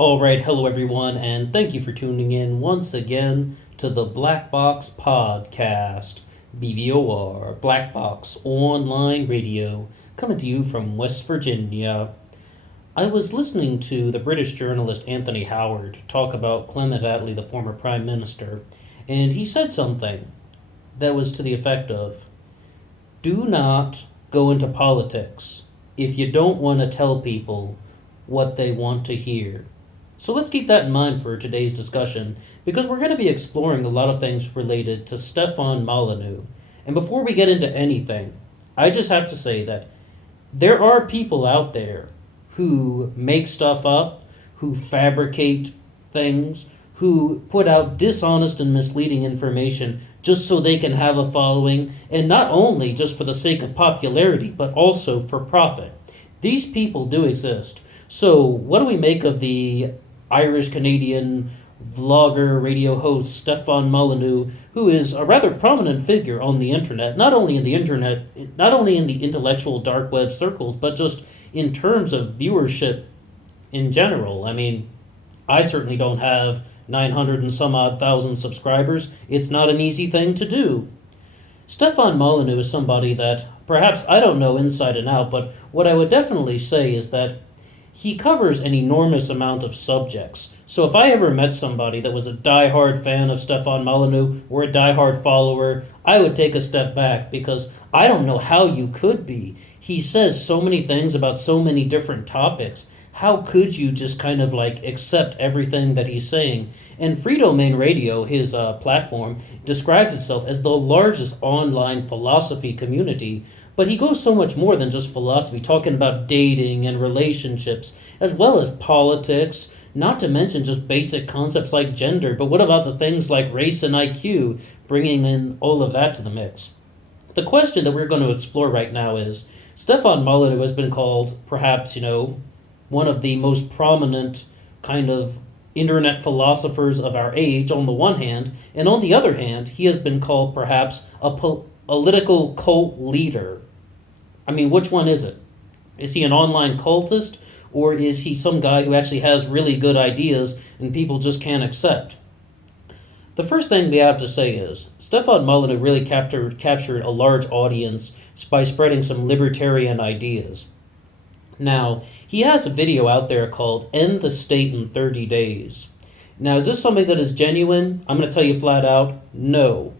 Alright, hello everyone, and thank you for tuning in once again to the Black Box Podcast. BBOR, Black Box Online Radio, coming to you from West Virginia. I was listening to the British journalist Anthony Howard talk about Clement Attlee, the former Prime Minister, and he said something that was to the effect of, do not go into politics if you don't want to tell people what they want to hear. So let's keep that in mind for today's discussion, because we're going to be exploring a lot of things related to Stefan Molyneux. And before we get into anything, I just have to say that there are people out there who make stuff up, who fabricate things, who put out dishonest and misleading information just so they can have a following, and not only just for the sake of popularity, but also for profit. These people do exist. So what do we make of the Irish-Canadian vlogger, radio host Stefan Molyneux, who is a rather prominent figure on the internet, not only in the intellectual dark web circles, but just in terms of viewership in general? I mean, I certainly don't have 900 and some odd thousand subscribers. It's not an easy thing to do. Stefan Molyneux is somebody that perhaps I don't know inside and out, but what I would definitely say is that he covers an enormous amount of subjects. So if I ever met somebody that was a die-hard fan of Stefan Molyneux or a die-hard follower, I would take a step back, because I don't know how you could be. He says so many things about so many different topics. How could you just kind of accept everything that he's saying? And Free Domain Radio, his platform, describes itself as the largest online philosophy community. But he goes so much more than just philosophy, talking about dating and relationships, as well as politics, not to mention just basic concepts like gender. But what about the things like race and IQ, bringing in all of that to the mix? The question that we're going to explore right now is, Stefan Molyneux has been called, perhaps, one of the most prominent kind of internet philosophers of our age on the one hand, and on the other hand, he has been called perhaps a political cult leader. I mean, which one is it? Is he an online cultist, or is he some guy who actually has really good ideas and people just can't accept? The first thing we have to say is, Stefan Molyneux really captured a large audience by spreading some libertarian ideas. Now, he has a video out there called End the State in 30 Days. Now, is this something that is genuine? I'm going to tell you flat out, no.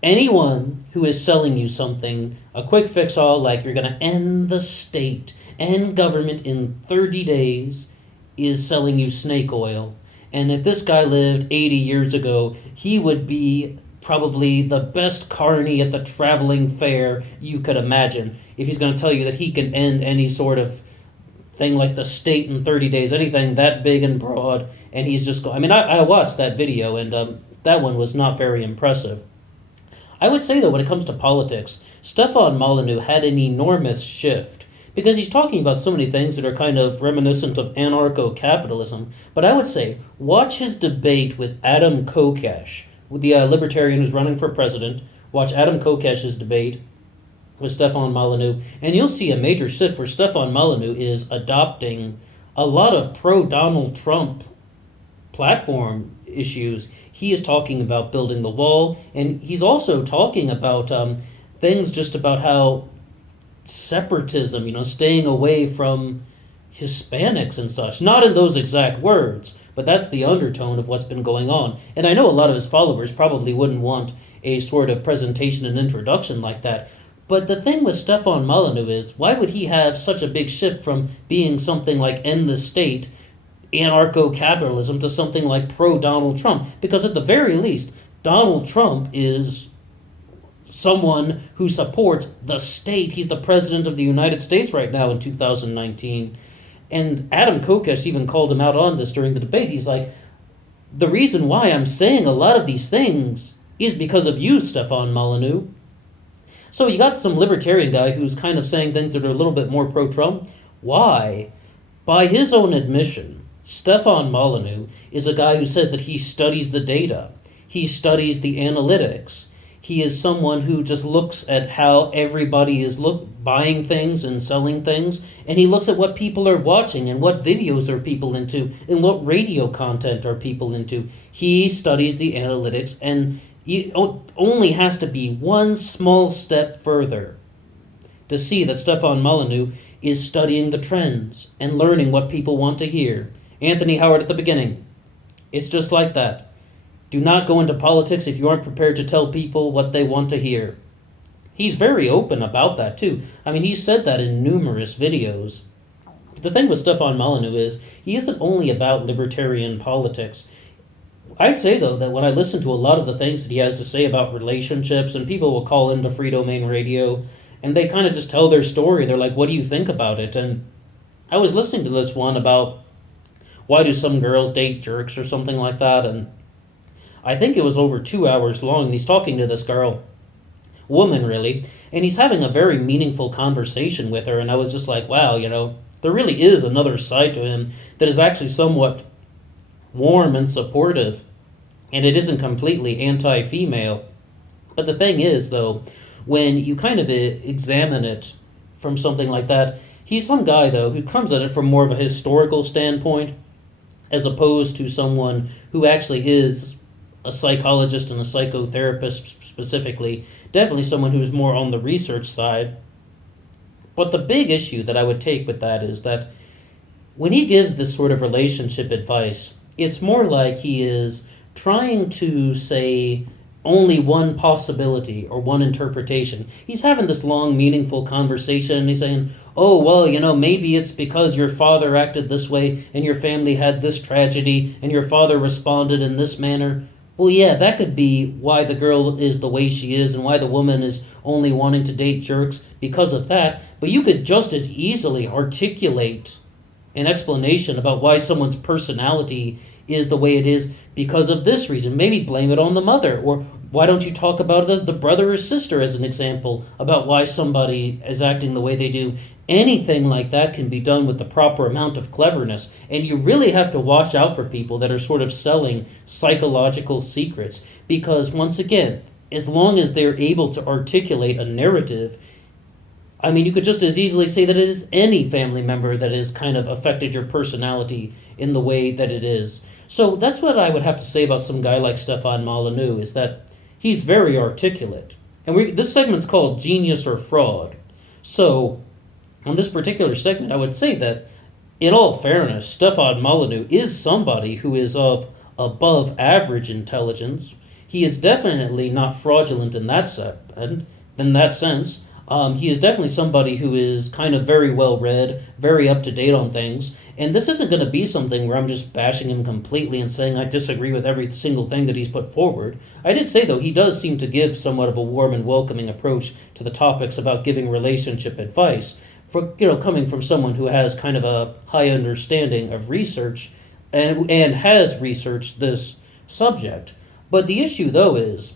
Anyone who is selling you something, a quick fix-all like you're going to end the state, end government in 30 days, is selling you snake oil. And if this guy lived 80 years ago, he would be probably the best carny at the traveling fair you could imagine, if he's going to tell you that he can end any sort of thing like the state in 30 days, anything that big and broad, and he's just going... I mean, I watched that video, and that one was not very impressive. I would say, though, when it comes to politics, Stefan Molyneux had an enormous shift, because he's talking about so many things that are kind of reminiscent of anarcho-capitalism. But I would say, watch his debate with Adam Kokesh, with the libertarian who's running for president. Watch Adam Kokesh's debate with Stefan Molyneux, and you'll see a major shift where Stefan Molyneux is adopting a lot of pro-Donald Trump platform issues. He is talking about building the wall, and he's also talking about things just about how separatism, staying away from Hispanics and such. Not in those exact words, but that's the undertone of what's been going on. And I know a lot of his followers probably wouldn't want a sort of presentation and introduction like that. But the thing with Stefan Molyneux is, why would he have such a big shift from being something like End the State, anarcho-capitalism, to something like pro-Donald Trump? Because at the very least, Donald Trump is someone who supports the state. He's the president of the United States right now in 2019. And Adam Kokesh even called him out on this during the debate. He's like, the reason why I'm saying a lot of these things is because of you, Stefan Molyneux. So you got some libertarian guy who's kind of saying things that are a little bit more pro-Trump. Why? By his own admission, Stefan Molyneux is a guy who says that he studies the data. He studies the analytics. He is someone who just looks at how everybody is buying things and selling things, and he looks at what people are watching and what videos are people into and what radio content are people into. He studies the analytics, and he only has to be one small step further to see that Stefan Molyneux is studying the trends and learning what people want to hear. Anthony Howard at the beginning. It's just like that. Do not go into politics if you aren't prepared to tell people what they want to hear. He's very open about that too. I mean, he said that in numerous videos. The thing with Stefan Molyneux is he isn't only about libertarian politics. I say, though, that when I listen to a lot of the things that he has to say about relationships, and people will call into Free Domain Radio, and they kind of just tell their story. They're like, what do you think about it? And I was listening to this one about why do some girls date jerks or something like that, and I think it was over 2 hours long, and he's talking to this woman really, and he's having a very meaningful conversation with her, and I was just like, wow, there really is another side to him that is actually somewhat warm and supportive, and it isn't completely anti-female. But the thing is, though, when you kind of examine it from something like that, he's some guy, though, who comes at it from more of a historical standpoint, as opposed to someone who actually is a psychologist and a psychotherapist specifically, definitely someone who's more on the research side. But the big issue that I would take with that is that when he gives this sort of relationship advice, it's more like he is trying to say only one possibility or one interpretation. He's having this long, meaningful conversation, and he's saying, oh, well, maybe it's because your father acted this way, and your family had this tragedy, and your father responded in this manner. Well, yeah, that could be why the girl is the way she is and why the woman is only wanting to date jerks because of that. But you could just as easily articulate an explanation about why someone's personality is the way it is because of this reason. Maybe blame it on the mother. Or why don't you talk about the brother or sister as an example about why somebody is acting the way they do? Anything like that can be done with the proper amount of cleverness. And you really have to watch out for people that are sort of selling psychological secrets. Because, once again, as long as they're able to articulate a narrative, I mean, you could just as easily say that it is any family member that has kind of affected your personality in the way that it is. So that's what I would have to say about some guy like Stefan Molyneux, is that he's very articulate. And this segment's called Genius or Fraud. So on this particular segment, I would say that, in all fairness, Stefan Molyneux is somebody who is of above average intelligence. He is definitely not fraudulent in that sense. He is definitely somebody who is kind of very well read, very up to date on things. And this isn't going to be something where I'm just bashing him completely and saying I disagree with every single thing that he's put forward. I did say, though, he does seem to give somewhat of a warm and welcoming approach to the topics about giving relationship advice, for coming from someone who has kind of a high understanding of research and has researched this subject. But the issue, though, is,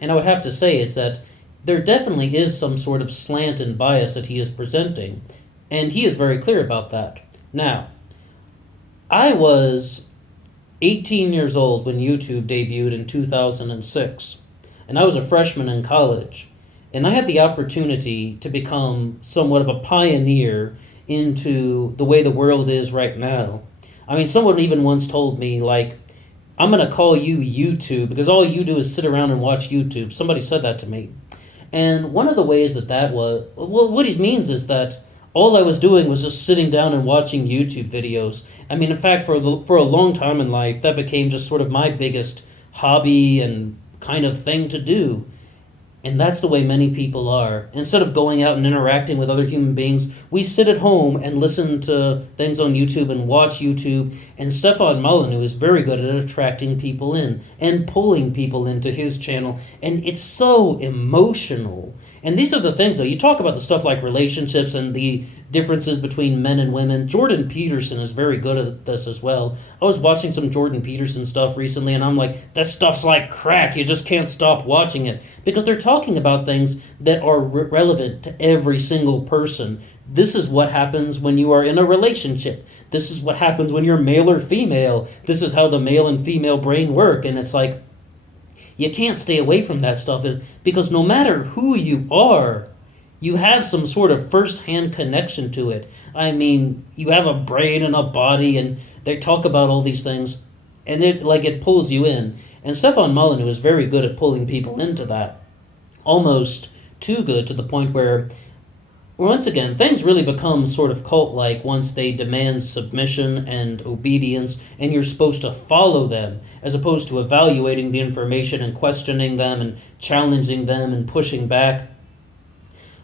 and I would have to say, is that there definitely is some sort of slant and bias that he is presenting, and he is very clear about that. Now, I was 18 years old when YouTube debuted in 2006, and I was a freshman in college, and I had the opportunity to become somewhat of a pioneer into the way the world is right now. I mean, someone even once told me, like, I'm going to call you YouTube because all you do is sit around and watch YouTube. Somebody said that to me. And one of the ways that was, well, what he means is that all I was doing was just sitting down and watching YouTube videos. I mean, in fact, for a long time in life, that became just sort of my biggest hobby and kind of thing to do. And that's the way many people are. Instead of going out and interacting with other human beings, we sit at home and listen to things on YouTube and watch YouTube. And Stefan Molyneux is very good at attracting people in and pulling people into his channel. And it's so emotional. And these are the things, though. You talk about the stuff like relationships and the differences between men and women. Jordan Peterson is very good at this as well. I was watching some Jordan Peterson stuff recently, and I'm like, that stuff's like crack. You just can't stop watching it. Because they're talking about things that are relevant to every single person. This is what happens when you are in a relationship. This is what happens when you're male or female. This is how the male and female brain work. And it's like, You can't stay away from that stuff because no matter who you are, you have some sort of first-hand connection to it. I mean, you have a brain and a body, and they talk about all these things, and it pulls you in. And Stefan Molyneux is very good at pulling people into that, almost too good to the point where, once again, things really become sort of cult-like once they demand submission and obedience, and you're supposed to follow them, as opposed to evaluating the information and questioning them and challenging them and pushing back.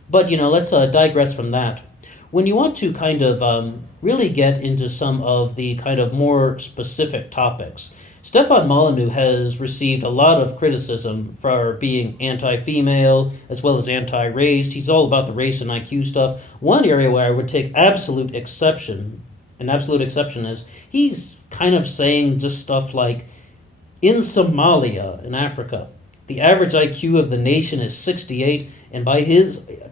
But, let's digress from that. When you want to kind of really get into some of the kind of more specific topics, Stefan Molyneux has received a lot of criticism for being anti-female as well as anti-race. He's all about the race and IQ stuff. One area where I would take an absolute exception is he's kind of saying just stuff like, in Somalia, in Africa, the average IQ of the nation is 68, and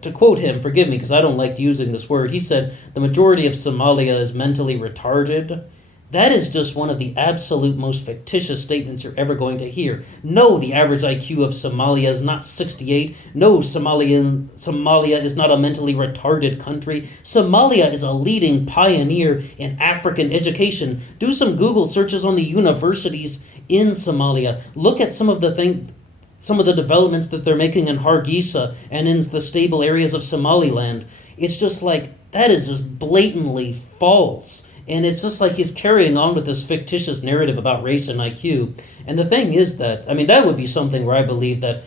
to quote him, forgive me because I don't like using this word, he said, the majority of Somalia is mentally retarded. That is just one of the absolute most fictitious statements you're ever going to hear. No, the average IQ of Somalia is not 68. No, Somalia is not a mentally retarded country. Somalia is a leading pioneer in African education. Do some Google searches on the universities in Somalia. Look at some of the developments that they're making in Hargeisa and in the stable areas of Somaliland. It's just like, that is just blatantly false. And it's just like he's carrying on with this fictitious narrative about race and IQ. And the thing is that, that would be something where I believe that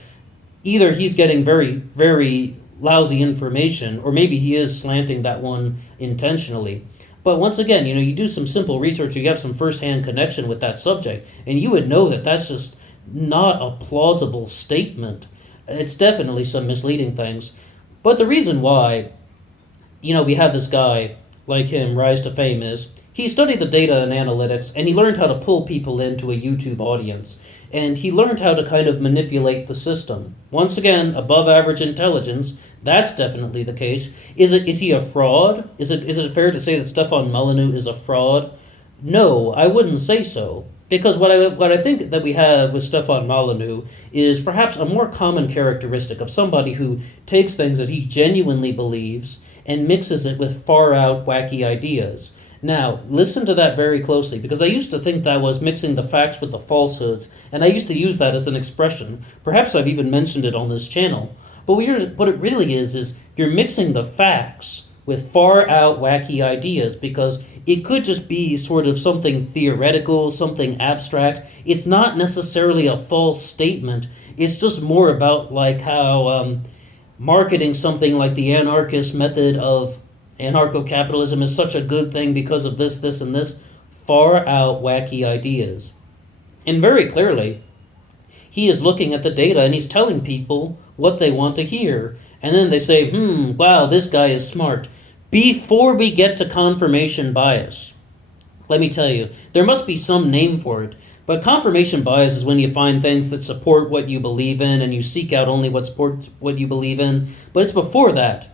either he's getting very, very lousy information, or maybe he is slanting that one intentionally. But once again, you do some simple research, you have some first-hand connection with that subject, and you would know that that's just not a plausible statement. It's definitely some misleading things. But the reason why, we have this guy like him rise to fame is he studied the data and analytics, and he learned how to pull people into a YouTube audience. And he learned how to kind of manipulate the system. Once again, above average intelligence, that's definitely the case. Is he a fraud? Is it fair to say that Stefan Molyneux is a fraud? No, I wouldn't say so. Because what I think that we have with Stefan Molyneux is perhaps a more common characteristic of somebody who takes things that he genuinely believes and mixes it with far-out, wacky ideas. Now, listen to that very closely, because I used to think that was mixing the facts with the falsehoods, and I used to use that as an expression. Perhaps I've even mentioned it on this channel. But what it really is you're mixing the facts with far-out, wacky ideas, because it could just be sort of something theoretical, something abstract. It's not necessarily a false statement. It's just more about like how marketing something like the anarchist method of anarcho-capitalism is such a good thing because of this, this, and this. Far-out, wacky ideas. And very clearly, he is looking at the data and he's telling people what they want to hear. And then they say, wow, this guy is smart. Before we get to confirmation bias, let me tell you, there must be some name for it. But confirmation bias is when you find things that support what you believe in and you seek out only what supports what you believe in. But it's before that.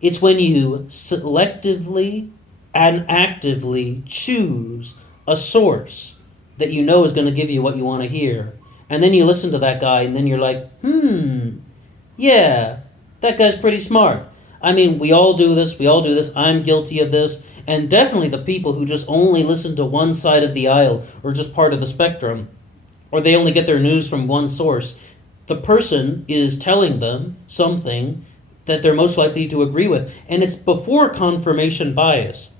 It's when you selectively and actively choose a source that you know is going to give you what you want to hear. And then you listen to that guy and then you're like, yeah, that guy's pretty smart. We all do this. I'm guilty of this. And definitely the people who just only listen to one side of the aisle or just part of the spectrum, or they only get their news from one source, the person is telling them something that they're most likely to agree with. And it's before confirmation bias,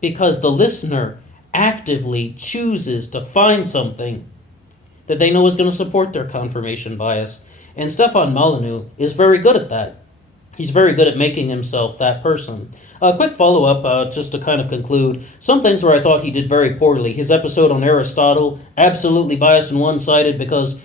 because the listener actively chooses to find something that they know is going to support their confirmation bias. And Stefan Molyneux is very good at that. He's very good at making himself that person. A quick follow-up, just to kind of conclude. Some things where I thought he did very poorly. His episode on Aristotle, absolutely biased and one-sided because,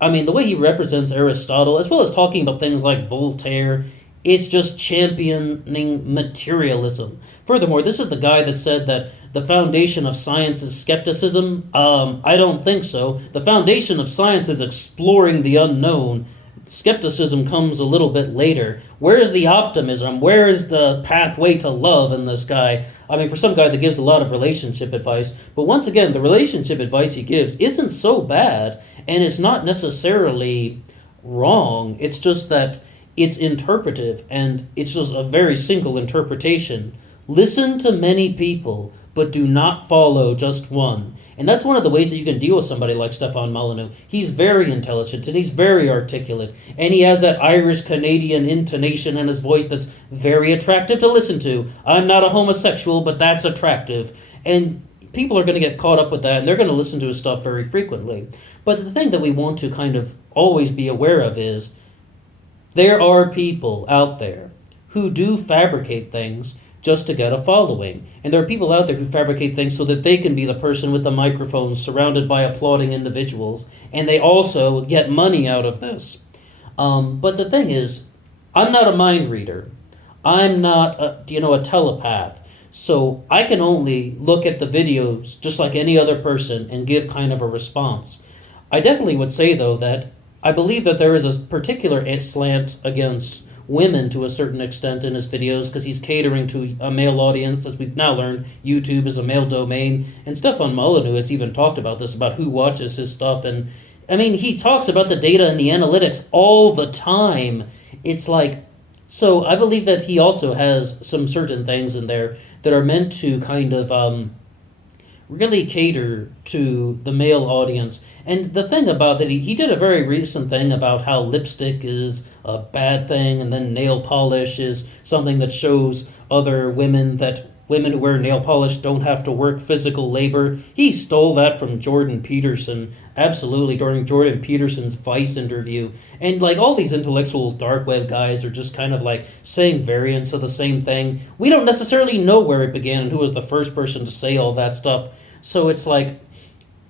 the way he represents Aristotle, as well as talking about things like Voltaire, it's just championing materialism. Furthermore, this is the guy that said that the foundation of science is skepticism. I don't think so. The foundation of science is exploring the unknown, skepticism comes a little bit later. Where is the optimism? Where is the pathway to love in this guy? I mean, for some guy that gives a lot of relationship advice, but once again, the relationship advice he gives isn't so bad, and it's not necessarily wrong. It's just that it's interpretive, and it's just a very single interpretation. Listen to many people, but do not follow just one. And that's one of the ways that you can deal with somebody like Stefan Molyneux. He's very intelligent and he's very articulate. And he has that Irish-Canadian intonation in his voice that's very attractive to listen to. I'm not a homosexual, but that's attractive. And people are going to get caught up with that, and they're going to listen to his stuff very frequently. But the thing that we want to kind of always be aware of is there are people out there who do fabricate things just to get a following. And there are people out there who fabricate things so that they can be the person with the microphone surrounded by applauding individuals. And they also get money out of this. But the thing is, I'm not a mind reader. I'm not a telepath. So I can only look at the videos just like any other person and give kind of a response. I definitely would say, though, that I believe that there is a particular slant against women to a certain extent in his videos because he's catering to a male audience. As we've now learned, YouTube is a male domain. And Stefan Molyneux has even talked about this, about who watches his stuff. And I mean, he talks about the data and the analytics all the time. It's like, so I believe that he also has some certain things in there that are meant to kind of really cater to the male audience. And the thing about that, he did a very recent thing about how lipstick is a bad thing, and then nail polish is something that shows other women that women who wear nail polish don't have to work physical labor. He stole that from Jordan Peterson, absolutely, during Jordan Peterson's Vice interview. And like all these intellectual dark web guys are just kind of like saying variants of the same thing. We don't necessarily know where it began and who was the first person to say all that stuff. So it's like,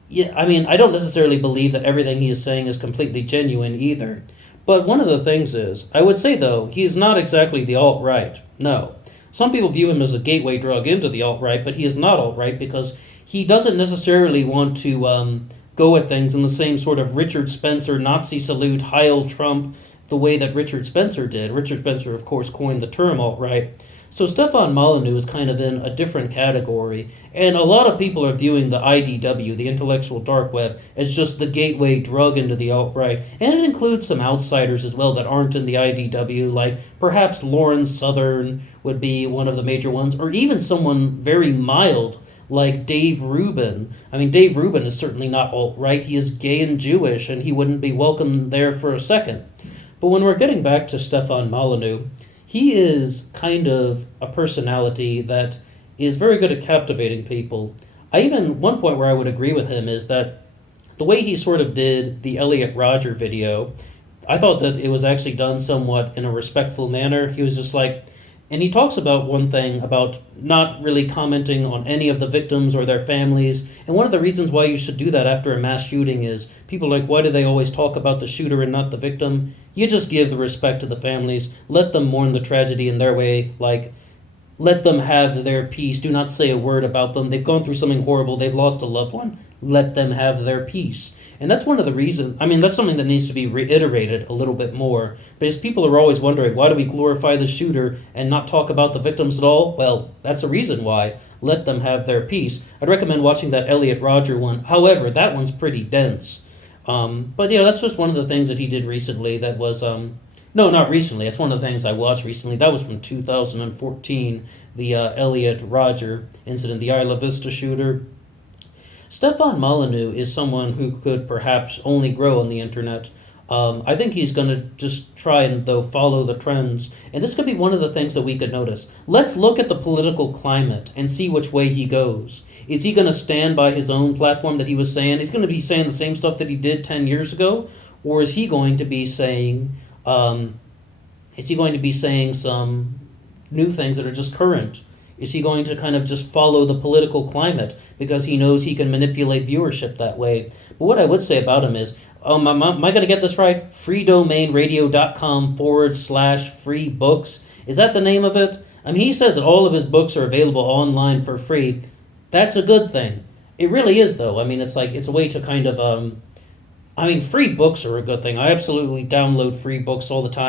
yeah, I mean, I don't necessarily believe that everything he is saying is completely genuine either. But one of the things is, I would say, though, he's not exactly the alt-right. No. Some people view him as a gateway drug into the alt-right, but he is not alt-right because he doesn't necessarily want to go at things in the same sort of Richard Spencer, Nazi salute, Heil Trump, the way that Richard Spencer did. Richard Spencer, of course, coined the term alt-right. So Stefan Molyneux is kind of in a different category, and a lot of people are viewing the IDW, the intellectual dark web, as just the gateway drug into the alt-right, and it includes some outsiders as well that aren't in the IDW, like perhaps Lauren Southern would be one of the major ones, or even someone very mild like Dave Rubin. I mean, Dave Rubin is certainly not alt-right, he is gay and Jewish, and he wouldn't be welcome there for a second. But when we're getting back to Stefan Molyneux, he is kind of a personality that is very good at captivating people. One point where I would agree with him is that the way he sort of did the Elliot Rodger video, I thought that it was actually done somewhat in a respectful manner. He was just like, and he talks about one thing about not really commenting on any of the victims or their families. And one of the reasons why you should do that after a mass shooting is people are like, why do they always talk about the shooter and not the victim? You just give the respect to the families. Let them mourn the tragedy in their way. Like, let them have their peace. Do not say a word about them. They've gone through something horrible. They've lost a loved one. Let them have their peace. And that's one of the reasons, I mean, that's something that needs to be reiterated a little bit more. Because people are always wondering, why do we glorify the shooter and not talk about the victims at all? Well, that's a reason why. Let them have their peace. I'd recommend watching that Elliot Rodger one. However, that one's pretty dense. But, that's just one of the things that he did recently that was, no, not recently. That's one of the things I watched recently. That was from 2014, the Elliot Rodger incident, the Isla Vista shooter. Stefan Molyneux is someone who could perhaps only grow on the internet. I think he's going to just try and, though, follow the trends. And this could be one of the things that we could notice. Let's look at the political climate and see which way he goes. Is he going to stand by his own platform that he was saying? He's going to be saying the same stuff that he did 10 years ago? Or is he going to be saying, some new things that are just current? Is he going to kind of just follow the political climate because he knows he can manipulate viewership that way? But what I would say about him is, am I going to get this right? freedomainradio.com/free books. Is that the name of it? I mean, he says that all of his books are available online for free. That's a good thing. It really is, though. I mean, it's like, it's a way to kind of, I mean, free books are a good thing. I absolutely download free books all the time.